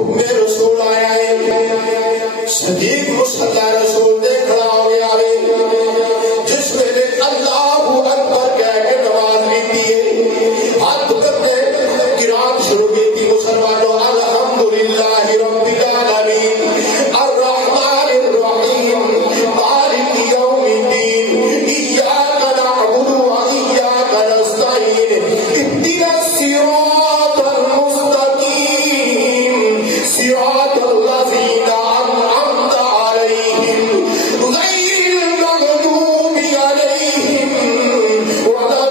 حکم رسول آیا ہے، صدیق مصطفیٰ رسول دے کھڑا ہو گیا ہے، جس میں نے اللہ اکبر کہہ کے نماز لیتی ہے، ہاتھ کر کے قرآن شروع کی تھی مسلمانوں، الحمدللہ رب العالمین الرحمن الرحیم مالک یوم الدین ایاک نعبد و ایاک نستعین اهدنا الصراط المستقیم صراط الذین انعمت علیہم غیر المغضوب علیہم ولا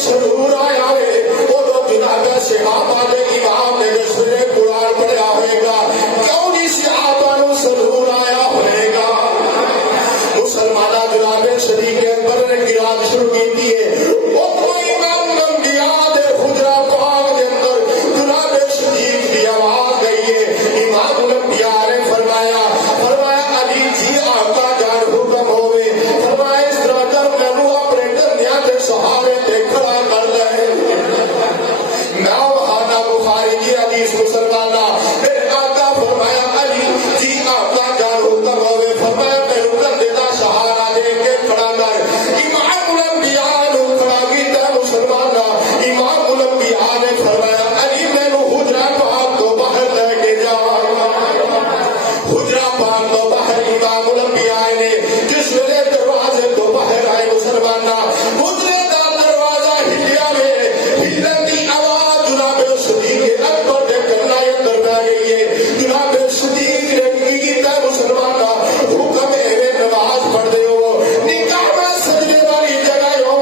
سرور آیا ہے، وہ لوگ جناب صحابہ نے امام نے جسے قرآن پڑھا ہوئے گا، کیوں نہیں صحابہ نے سرور آیا ہوئے گا؟ مسلمانہ جناب صدیق اکبر نے قرآن شروع کی تھی ہے، وہ کوئی امام انبیاء دے حجرہ پاک کے اندر جناب صدیق کی آواز گئی ہے، امام الانبیاء نے فرمایا علی جی آقا جان حکم ہوئے، فرمایا اس طرح کر میں اپنے درمیان کے سہارے تے کھڑا کر دے، میں وہاں بخاری کی حدیث مسلمانہ میرے آقا فرمایا علی جی آقا جان حکم ہوئے، فرمایا میرے کندھے دا سہارا دے کے کھڑا کر، امام الانبیاء نے کھڑا کیتا مسلمانہ، امام الانبیاء نے فرمایا علی میں نے حجرہ پاک تو باہر لے کے جا، حجرہ پاک تو باہر امام الانبیاء نے جس ویلے دروازے تو باہر آئے مسلمانہ، حجرے دا دروازہ ہلیا میں ہلن دی آواز جناب صدیق اکبر دے کرنائے اندر پہ گئی ہے، جناب صدیق نے کی کیتا مسلمانہ حکم ہے نماز پڑھ دے ہو، نکاح میں سجدے والی جگہ ہو،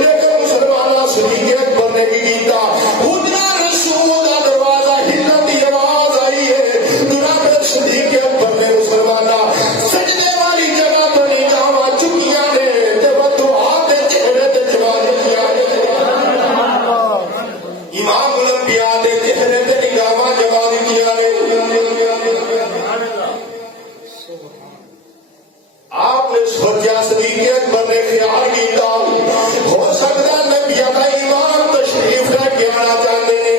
لیکن مسلمانہ صدیق اکبر نے کی کیتا حجرہ رسول دا دروازہ ہلن دی آواز آئی ہے، جناب صدیق اکبر نے مسلمانہ سجدے والی جگہ پر نکاح چکیاں نے تے دعا دے چہرے تے جوانی کیا نے، امام الانبیاء دے چہرے تے نگاہاں جوانی کیا نے، آپ نے سوچا صدیق اکبر نے خیال کیتا ہو سکتا نبیوں کا ایمان تشریف لے کے آنا چاہتے ہیں،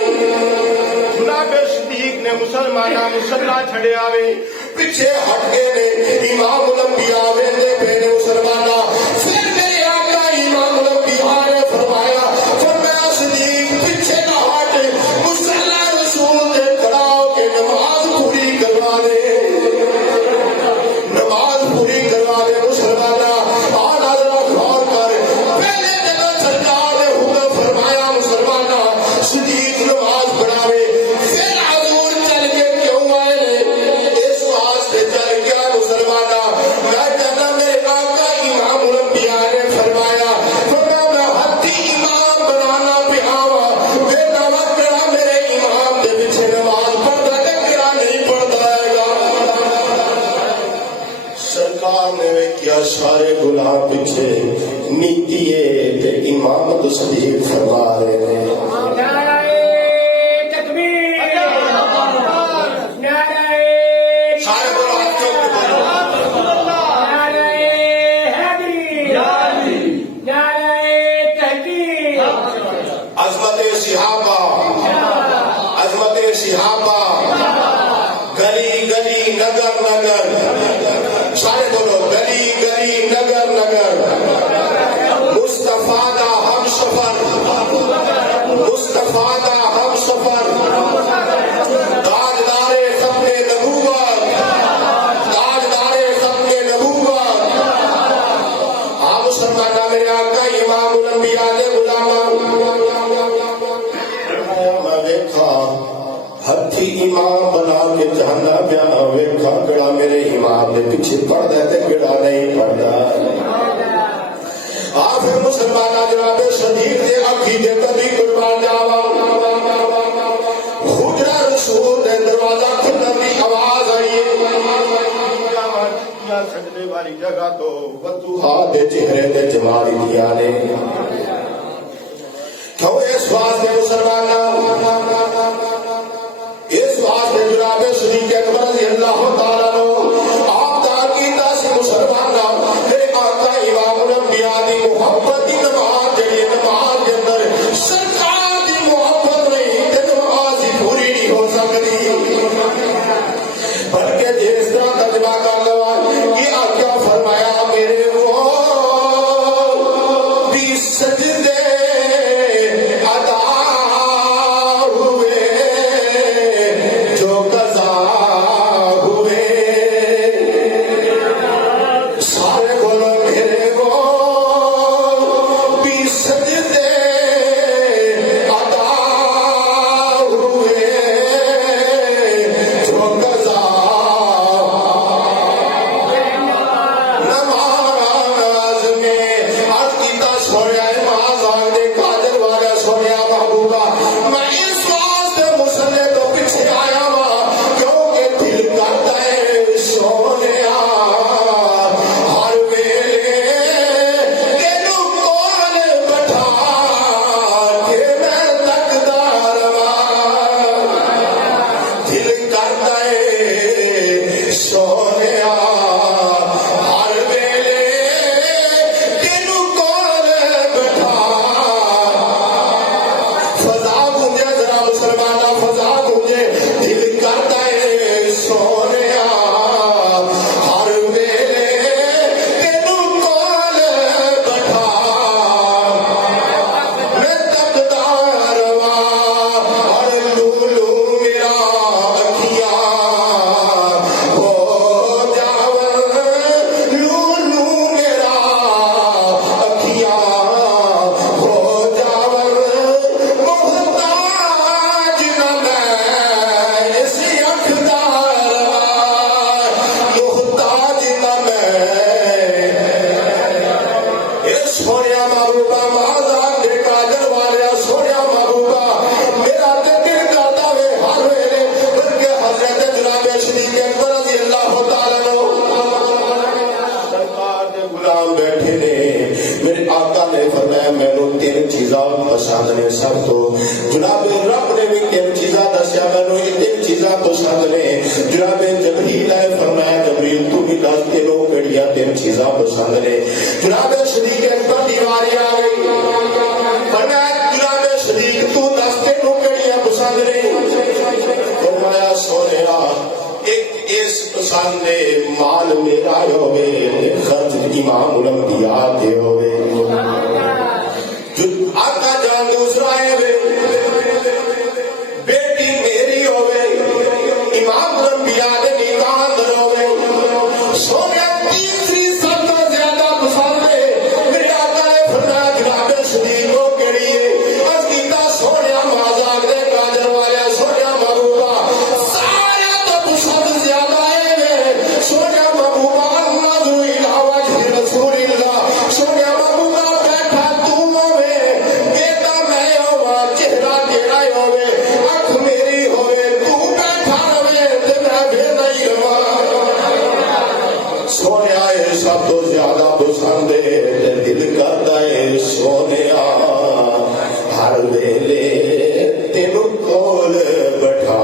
جناب صدیق نے مسلمانہ مسلح چھڑے آوے پیچھے ہٹ گئے نے، امام الانبیاء ویندے پے نے مسلمانہ، پھر میرے آقا امام الانبیاء نے فرمایا صدیق پیچھے نہ ہٹ، مسلح رسول دے کھڑا ہو کے نماز پوری کروا دے، نماز پوری کروا دے مسلمانہ، آنا ذرا غور کر، پہلے دن سرکار نے حکم فرمایا مسلمانہ صدیق نماز پڑھاوے، پھر حضور چل کے کیوں آئے اس واسطے چل گیا مسلمانہ، میں کہنا میرے آقا امام الانبیاء نے فرمایا میں ہتھی امام بنانا پہاوا، بے نوا کرا میرے امام دے پیچھے نماز پڑھتا ہے کرا نہیں پڑھتا ہے گا، سرکار نے کیا سارے گناہ پیچھے نیتی ہے تے امامت صدیق فرما رہے ہیں، صحابہ گلی گلی نگر نگر سارے بولو گلی گلی نگر نگر مصطفیٰ دا ہم سفر، مصطفیٰ دا ہم سفر، تاجدار ختم نبوت، تاجدار ختم نبوت، آپ مسلمانہ میرے آقا امام الانبیاء نے ہتھی امام بنا کے جانا پیا، ویکھا کڑا میرے امام نے پیچھے پڑھتا ہے کڑا نہیں پڑھتا، آپ مسلمانہ جناب صدیق دے عقیدے کبھی قربان جاوا، حجرہ رسول دے دروازہ کھلن دی آواز آئی، سجدے والی جگہ تو وضوحا دے چہرے تے جمالی دیا نے، کیوں اس واسطے مسلمانہ، اس واسطے جناب صدیق اکبر رضی اللہ جس طرح ترجمہ کر لوا یہ آقا فرمایا میرے وہ بھی سجدے ادا ہوئے جو قضا ہوئے سارے بولو میرے وہ بھی سجدے ادا ہوئے جو قضا نماز میں عرض کیتا سویا معاذ دے قادر والا سویا محبوبہ میں اس واسطے مسلے تو پیچھے آیا وا کیونکہ دل کرتا ہے سونیا ہر ویلے تینوں کول بٹھا کے میں تکدا رواں دل کرتا ہے سونیا ہر ویلے تینوں کول بٹھا فضا گونجے ذرا مسلمانہ فضا گونجے دل کرتا ہے سونیا ہر ویلے تینوں کول بٹھا میں تکدا رواں ہر لولو میرا اکھیاں ہو جاون لولو میرا اکھیاں ہو جاون محتاج نہ میں اس اکھ دا رواں محتاج نہ میں اے سونیا محبوبہ معاذ دے قادر والیا سونیا محبوبہ میرا تے دل کردا وے ہر ویلے بلکہ حضرت جناب صدیق اکبر رضی اللہ تعالی عنہ سرکار دے غلام بیٹھے نے میرے آقا نے فرمایا مینوں تین چیزاں پسند نے سب تو جناب رب نے بھی تین چیزاں دسیا مینوں یہ تین چیزاں پسند نے جناب جبریل نے فرمایا جبریل تو بھی دس تینوں کیڑیاں تین چیزاں پسند نے جناب صدیق اکبر دی واری آ گئی فرمایا جناب صدیق تو دس تینوں کیڑیاں پسند نے فرمایا سونیا ایک اس پسند نے مال میرا ہوئے خرچ امام الانبیاء دے ہوئے جو آقا جان دوسرا ہے بیٹی میری ہوئے امام الانبیاء دے نکاح اندر ہوئے سونیا تیسری سب تو زیادہ پسند ہے میرے آقا نے فرمایا جناب صدیق کو کیڑی ہے عرض کیتا سونیا مازاق دے قادر والا سونیا محبوبہ سارا تو پسند زیادہ ہے سونیا محبوبہ نظر الى وجه رسول اللہ سونیا محبوبہ بیٹھا تو ہوئے بیٹا میں ہوا چہرہ تیرا ہوئے اکھ میری ہوئے تو بیٹھا ہوئے تے میں بھی نہیں رواں سونیا یہ سب تو زیادہ پسند ہے تے دل کرتا ہے سونیا ہر ویلے تینوں کول بٹھا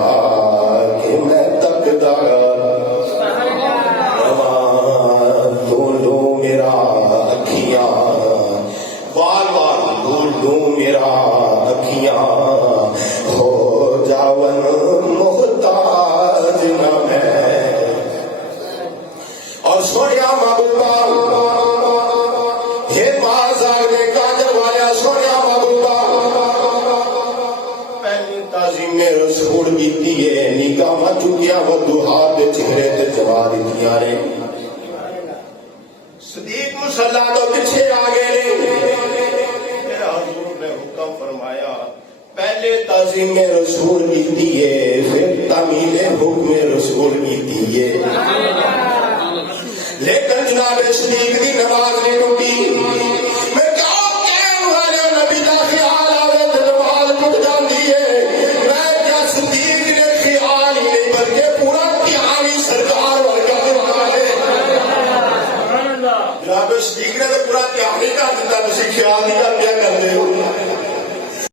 کے میں تکدا لولو میرا اکھیاں بار بار لولو میرا اکھیاں ہو جاون محتاج نہ میں اور سونیا محبوبہ یہ بازار میں قادر والا سونیا محبوبہ پہلی تعظیم رسول کیتی ہے نکاح چکیا وہ دوہا دے چہرے تے جواری دیا نے صدیق مصلی تو پیچھے آ گئے میرا حضور نے حکم فرمایا پہلے تعظیم رسول کیتی ہے پھر تعمیل حکم رسول کیتی ہے لیکن جناب صدیق دی نماز نہیں ٹوٹی